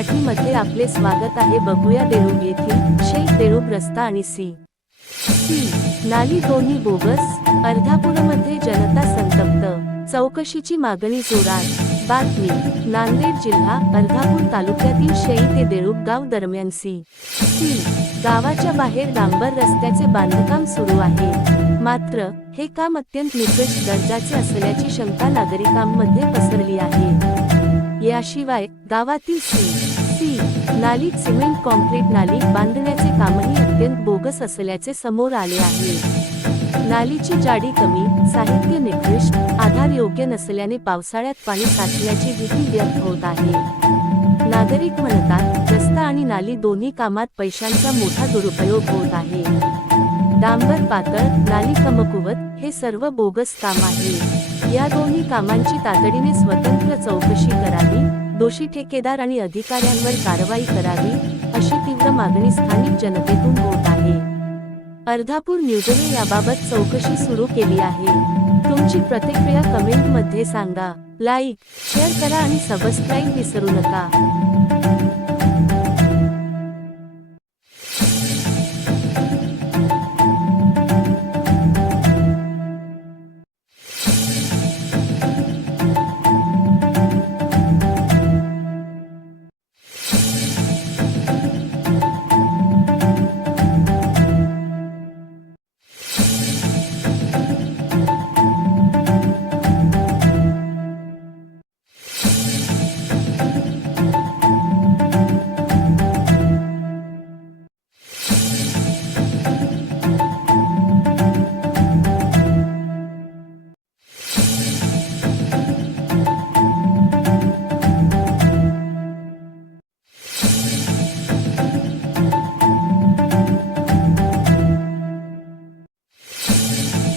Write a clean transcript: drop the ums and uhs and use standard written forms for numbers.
मराठीमध्ये आपले स्वागत आहे. बघूया देरूळ येथील शेख देरूळ रस्ता आणि सी नाली दोन्ही बोगस. अर्धापूरमध्ये जनता संतप्त, चौकशीची मागणी जोरात. बातमी नांदेड जिल्हा अर्धापूर तालुक्यातील शेई ते देरूळ गाव दरम्यान सी गावाच्या बाहेर डांबर रस्त्याचे बांधकाम सुरू आहे. मात्र हे काम अत्यंत निकृष्ट दर्जाचे असल्याची शंका नागरिकांमध्ये पसरली आहे. याशिवाय गावातील सी नालीत सिमेंट कॉन्क्रीट नाली बांधण्याचे कामही अत्यंत बोगस असल्याचे समोर आले आहे. नालीची जाडी कमी, साहित्य निकृष्ट, आधार योग्य नसल्याने पावसाळ्यात पाणी साचल्याची भीती व्यक्त होत आहे. नागरिक म्हणतात रस्ता आणि नाली दोन्ही कामात पैशांचा मोठा दुरुपयोग होत आहे. डांबर पातळ, नाली कमकुवत हे सर्व बोगस काम आहे. या दोन्ही कामांची तातडीने स्वतंत्र चौकशी करावी, दोषी ठेकेदार आणि अधिकाऱ्यांवर कारवाई करावी, अशी तीव्र मागणी स्थानिक जनतेतून होत आहे. अर्धापूर न्यूजने याबाबत चौकशी सुरू केली आहे. तुमची प्रतिक्रिया कमेंटमध्ये सांगा. लाईक, शेअर करा आणि सबस्क्राईब विसरू नका.